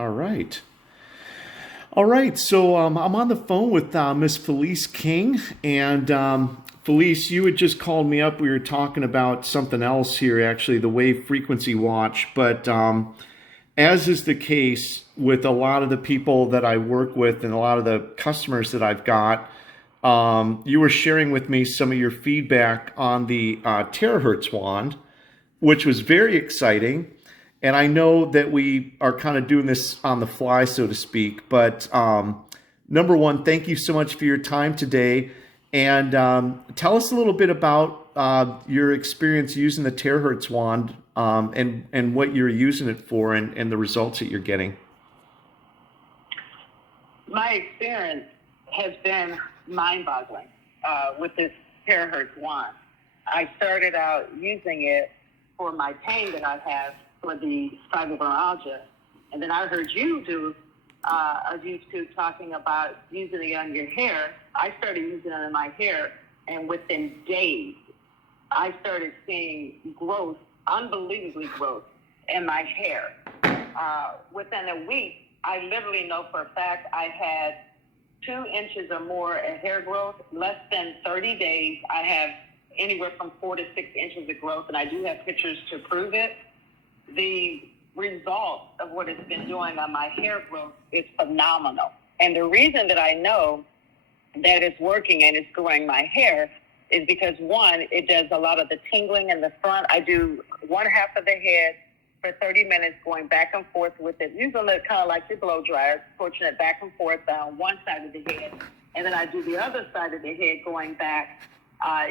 All right. All right. So I'm on the phone with Miss Feleiss King. And Feleiss, you had just called me up. We were talking about something else here, actually, the wave frequency watch. But as is the case with a lot of the people that I work with and a lot of the customers that I've got, you were sharing with me some of your feedback on the Terahertz Wand, which was very exciting. And I know that we are kind of doing this on the fly, so to speak. But number one, thank you so much for your time today. And tell us a little bit about your experience using the Terahertz Wand and what you're using it for and the results that you're getting. My experience has been mind-boggling with this Terahertz Wand. I started out using it for my pain that I have for the fibromyalgia. And then I heard you do a YouTube talking about using it on your hair. I started using it on my hair, and within days, I started seeing growth, unbelievably growth, in my hair. Within a week, I literally know for a fact I had 2 inches or more of hair growth. Less than 30 days, I have anywhere from 4 to 6 inches of growth, and I do have pictures to prove it. The result of what it's been doing on my hair growth is phenomenal. And the reason that I know that it's working and it's growing my hair is because, one, it does a lot of the tingling in the front. I do one half of the head for 30 minutes going back and forth with it, using it kind of like your blow dryer, pushing it back and forth down one side of the head. And then I do the other side of the head going back,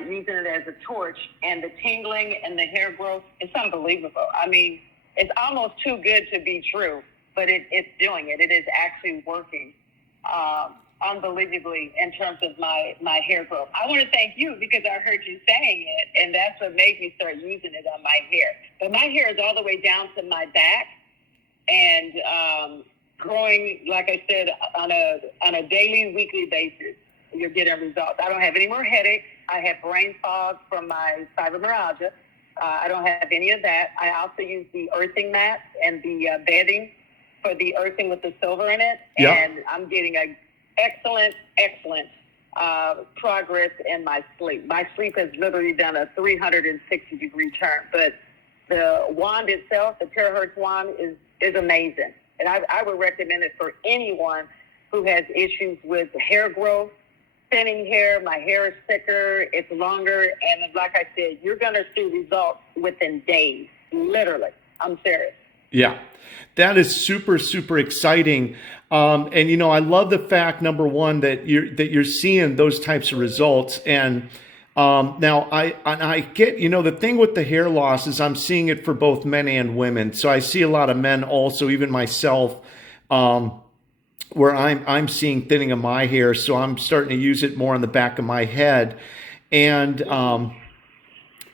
using it as a torch, and the tingling and the hair growth, it's unbelievable. I mean, it's almost too good to be true, but it's doing it. It is actually working unbelievably in terms of my hair growth. I want to thank you because I heard you saying it, and that's what made me start using it on my hair. But my hair is all the way down to my back and growing, like I said, on a daily, weekly basis. You're getting results. I don't have any more headaches. I have brain fog from my fibromyalgia. I don't have any of that. I also use the earthing mat and the bedding for the earthing with the silver in it. Yep. And I'm getting a excellent progress in my sleep. My sleep has literally done a 360-degree turn. But the wand itself, the Terahertz Wand, is amazing. And I would recommend it for anyone who has issues with hair growth, thinning hair. My hair is thicker, it's longer, and like I said, you're going to see results within days, literally. I'm serious. Yeah, that is super, super exciting. And, you know, I love the fact, number one, that you're seeing those types of results. And now I get, you know, the thing with the hair loss is I'm seeing it for both men and women. So I see a lot of men also, even myself, where I'm seeing thinning of my hair. So I'm starting to use it more on the back of my head. And,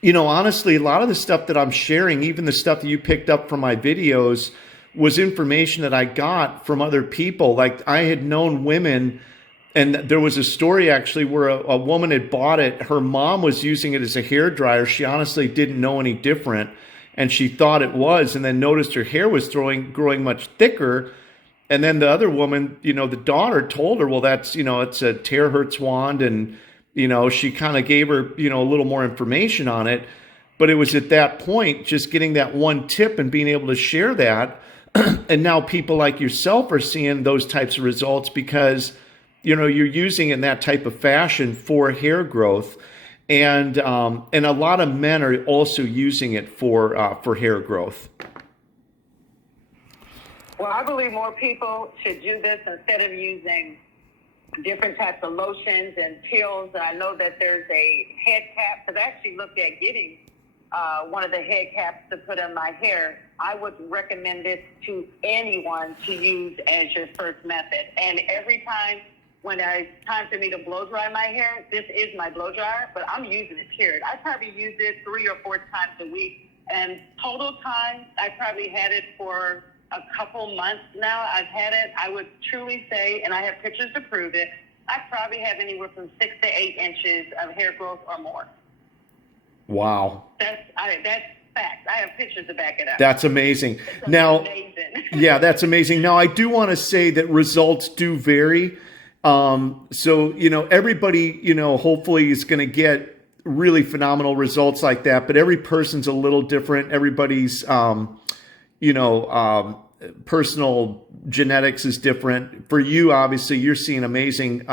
you know, honestly, a lot of the stuff that I'm sharing, even the stuff that you picked up from my videos, was information that I got from other people. Like, I had known women, and there was a story actually where a woman had bought it. Her mom was using it as a hair dryer. She honestly didn't know any different, and she thought it was, and then noticed her hair was growing much thicker. And then the other woman, you know, the daughter told her, well, that's, you know, it's a Terahertz Wand. And, you know, she kind of gave her, you know, a little more information on it. But it was at that point, just getting that one tip and being able to share that. And now people like yourself are seeing those types of results because, you know, you're using it in that type of fashion for hair growth. And a lot of men are also using it for hair growth. Well, I believe more people should do this instead of using different types of lotions and pills. I know that there's a head cap, because I actually looked at getting one of the head caps to put in my hair. I would recommend this to anyone to use as your first method. And every time when it's time for me to blow dry my hair, this is my blow dryer, but I'm using it, period. I probably use it 3 or 4 times a week. And total time, I probably had it for a couple months now. I've had it, I would truly say, and I have pictures to prove it, I probably have anywhere from 6 to 8 inches of hair growth or more. Wow. That's Facts. I have pictures to back it up. That's amazing. It's Now, amazing. yeah, that's amazing. Now, I do want to say that results do vary. So, everybody, hopefully is going to get really phenomenal results like that, but every person's a little different. Everybody's, personal genetics is different. For you, obviously, you're seeing amazing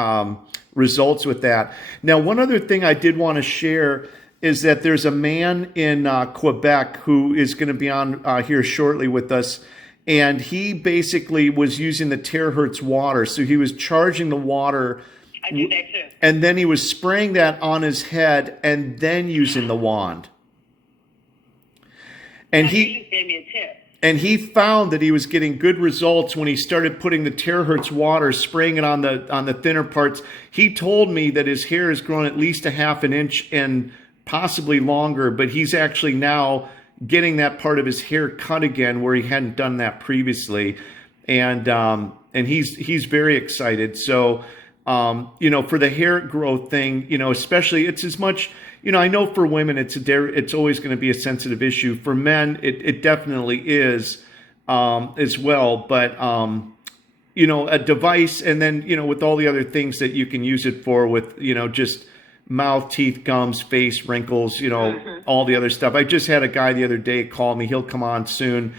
results with that. Now, one other thing I did want to share is that there's a man in Quebec who is going to be on here shortly with us. And he basically was using the Terahertz water. So he was charging the water. I do that too. And then he was spraying that on his head and then using the wand. And he just gave me a tip. And he found that he was getting good results when he started putting the Terahertz water, spraying it on the thinner parts. He told me that his hair has grown at least a half an inch and possibly longer, but he's actually now getting that part of his hair cut again where he hadn't done that previously. And he's very excited. So, for the hair growth thing, especially it's as much, I know for women, it's always going to be a sensitive issue. For men, it definitely is, as well. But, a device, and then, with all the other things that you can use it for with, just mouth, teeth, gums, face, wrinkles, all the other stuff. I just had a guy the other day call me. He'll come on soon.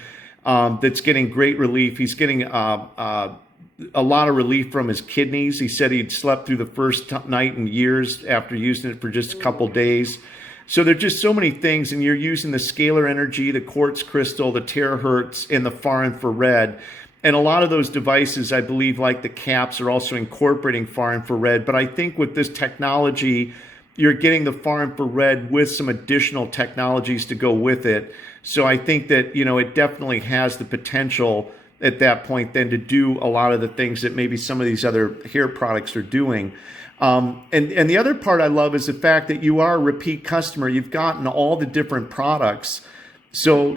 That's getting great relief. He's getting a lot of relief from his kidneys. He said he'd slept through the first night in years after using it for just a couple days. So there's just so many things, and you're using the scalar energy, the quartz crystal, the terahertz, and the far infrared. And a lot of those devices, I believe, like the caps, are also incorporating far infrared. But I think with this technology, you're getting the far infrared with some additional technologies to go with it. So I think that, it definitely has the potential at that point then to do a lot of the things that maybe some of these other hair products are doing. And the other part I love is the fact that you are a repeat customer. You've gotten all the different products. So,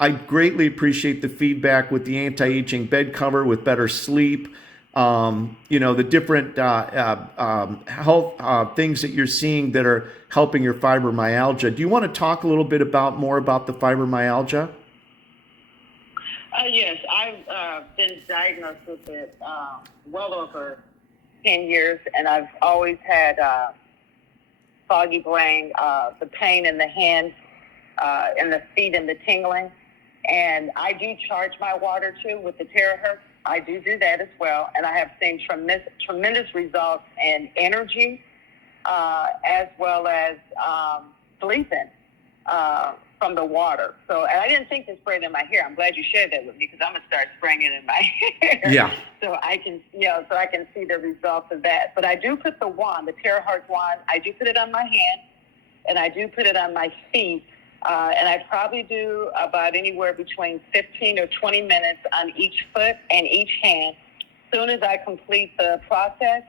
I greatly appreciate the feedback with the anti-aging bed cover with better sleep, the different health things that you're seeing that are helping your fibromyalgia. Do you want to talk a little bit more about the fibromyalgia? Yes, I've been diagnosed with it well over 10 years, and I've always had foggy brain, the pain in the hands, in the feet, and the tingling. And I do charge my water too with the Terahertz. I do that as well, and I have seen tremendous results in energy, as well as sleeping from the water. So, and I didn't think to spray it in my hair. I'm glad you shared that with me, because I'm gonna start spraying it in my hair. Yeah. So I can, see the results of that. But I do put the wand, the Terahertz wand. I do put it on my hand, and I do put it on my feet. And I probably do about anywhere between 15 or 20 minutes on each foot and each hand. As soon as I complete the process,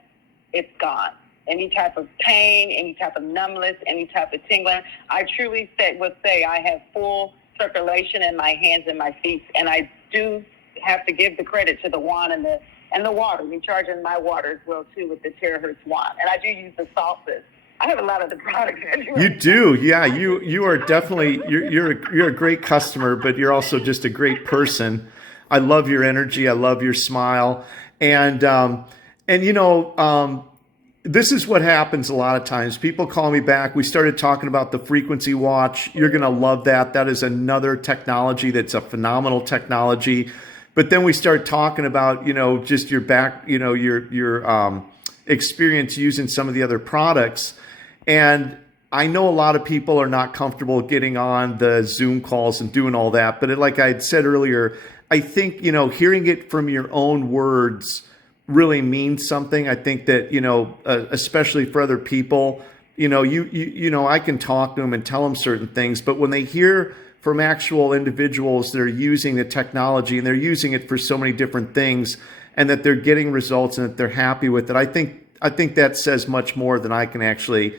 it's gone. Any type of pain, any type of numbness, any type of tingling. I truly would say I have full circulation in my hands and my feet, and I do have to give the credit to the wand and the water. I'm charging my water as well too with the Terahertz wand, and I do use the salsas. I have a lot of the products. You do, yeah. You are definitely you're a great customer, but you're also just a great person. I love your energy. I love your smile, and this is what happens a lot of times. People call me back. We started talking about the frequency watch. You're gonna love that. That is another technology that's a phenomenal technology. But then we start talking about just your your experience using some of the other products. And I know a lot of people are not comfortable getting on the Zoom calls and doing all that. But like I had said earlier, I think, hearing it from your own words really means something. I think that, especially for other people, I can talk to them and tell them certain things. But when they hear from actual individuals that are using the technology and they're using it for so many different things and that they're getting results and that they're happy with it, I think that says much more than I can actually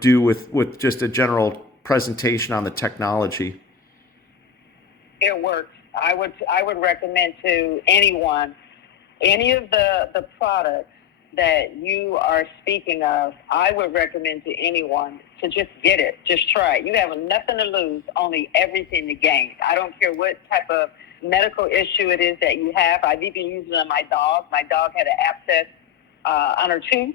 do with just a general presentation on the technology. It works. I would recommend to anyone, any of the products that you are speaking of, I would recommend to anyone to just get it. Just try it. You have nothing to lose, only everything to gain. I don't care what type of medical issue it is that you have. I've even used it on my dog. My dog had an abscess on her tooth,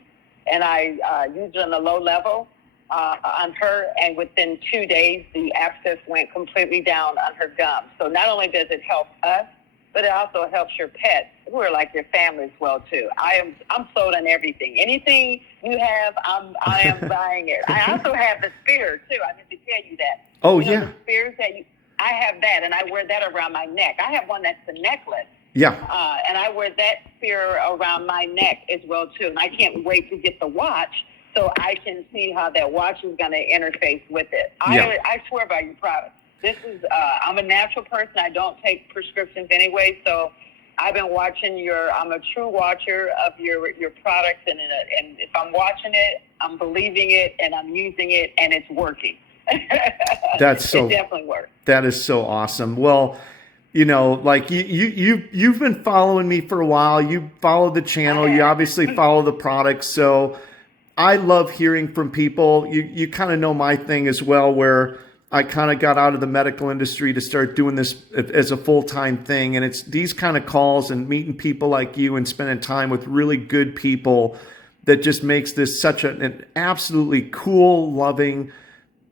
and I used it on a low level on her, and within 2 days, the abscess went completely down on her gum. So not only does it help us, but it also helps your pets, who are like your family as well too. I'm sold on everything. Anything you have, I am buying it. I also have the spear too. I meant to tell you that. Oh, you know, yeah. the spears I have that, and I wear that around my neck. I have one that's the necklace. Yeah. And I wear that spear around my neck as well too. And I can't wait to get the watch so I can see how that watch is going to interface with it. Yeah. I swear by your product. This is, I'm a natural person. I don't take prescriptions anyway. So I've been watching I'm a true watcher of your products. And if I'm watching it, I'm believing it and I'm using it and it's working. It definitely works. That is so awesome. Well, you know, like you've been following me for a while. You follow the channel. You obviously follow the products. So I love hearing from people. You kind of know my thing as well, where I kind of got out of the medical industry to start doing this as a full-time thing. And it's these kind of calls and meeting people like you and spending time with really good people that just makes this such an absolutely cool, loving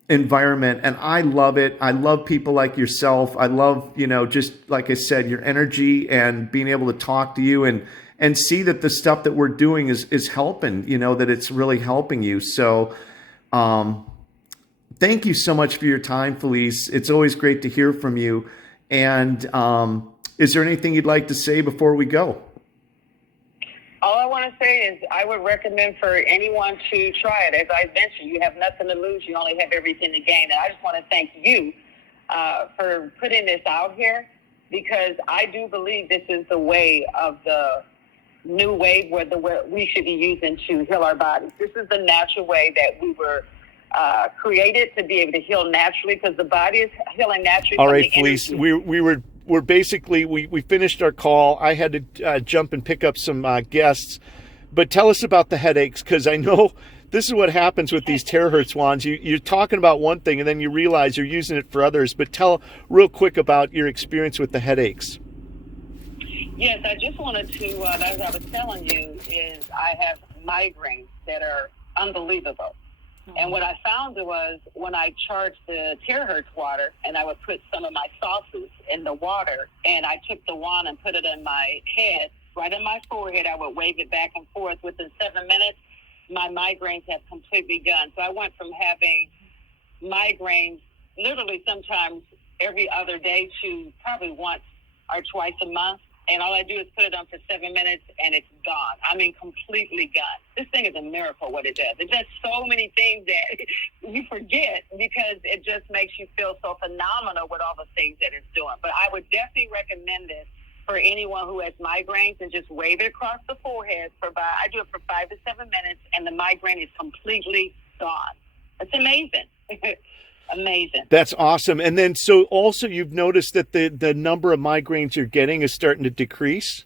environment. And I love it. I love people like yourself. I love, you know, just like I said, your energy and being able to talk to you and see that the stuff that we're doing is helping, you know, that it's really helping you. So, thank you so much for your time, Feleiss. It's always great to hear from you. And is there anything you'd like to say before we go? All I want to say is I would recommend for anyone to try it. As I mentioned, you have nothing to lose. You only have everything to gain. And I just want to thank you for putting this out here, because I do believe this is the way of the new wave where we should be using to heal our bodies. This is the natural way that we were created to be able to heal naturally, because the body is healing naturally. All right, Feleiss, we're basically, we finished our call. I had to jump and pick up some guests, but tell us about the headaches, because I know this is what happens with these Terahertz Wands. You're talking about one thing and then you realize you're using it for others, but tell real quick about your experience with the headaches. Yes, I just wanted to, as I was telling you, is I have migraines that are unbelievable. And what I found was when I charged the Terahertz water and I would put some of my sauces in the water and I took the wand and put it in my head, right on my forehead, I would wave it back and forth. Within 7 minutes, my migraines have completely gone. So I went from having migraines literally sometimes every other day to probably once or twice a month. And all I do is put it on for 7 minutes and it's gone. I mean, completely gone. This thing is a miracle what it does. It does so many things that you forget because it just makes you feel so phenomenal with all the things that it's doing. But I would definitely recommend this for anyone who has migraines, and just wave it across the forehead I do it for 5 to 7 minutes and the migraine is completely gone. It's amazing. Amazing. That's awesome. And then, so also you've noticed that the number of migraines you're getting is starting to decrease?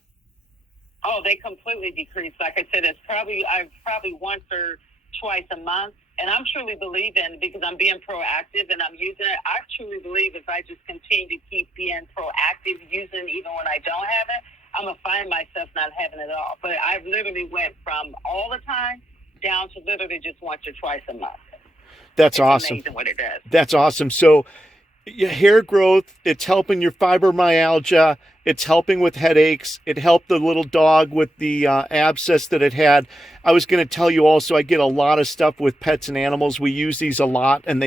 Oh, they completely decrease. Like I said, I'm probably once or twice a month. And I'm truly believing, because I'm being proactive and I'm using it, I truly believe if I just continue to keep being proactive, using it even when I don't have it, I'm going to find myself not having it at all. But I've literally went from all the time down to literally just once or twice a month. That's awesome. Amazing what it does. That's awesome. So your hair growth, it's helping your fibromyalgia, it's helping with headaches, it helped the little dog with the abscess that it had. I was going to tell you also, I get a lot of stuff with pets and animals. We use these a lot, and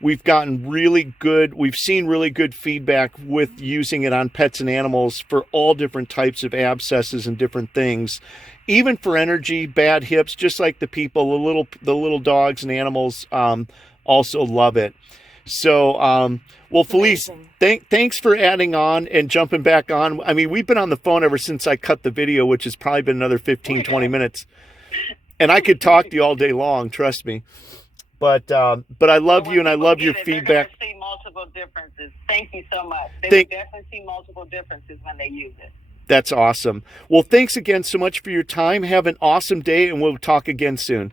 we've gotten really good, we've seen really good feedback with using it on pets and animals for all different types of abscesses and different things. Even for energy, bad hips, just like the people, the little dogs and animals also love it. So, well, Feleiss, thanks for adding on and jumping back on. I mean, we've been on the phone ever since I cut the video, which has probably been another 15, 20 minutes. And I could talk to you all day long, trust me. But I love you and I love your feedback. They're going to see multiple differences. Thank you so much. They will definitely see multiple differences when they use it. That's awesome. Well, thanks again so much for your time. Have an awesome day, and we'll talk again soon.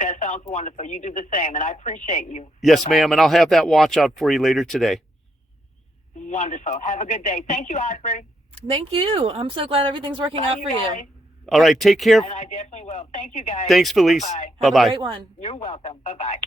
That sounds wonderful. You do the same, and I appreciate you. Yes, Bye-bye. ma'am, and I'll have that watch out for you later today. Wonderful. Have a good day. Thank you, Audrey. Thank you. I'm so glad everything's working out for you. Guys. All right, take care. And I definitely will. Thank you, guys. Thanks, Feleiss. Bye-bye. Have Bye-bye. a great one. You're welcome. Bye-bye.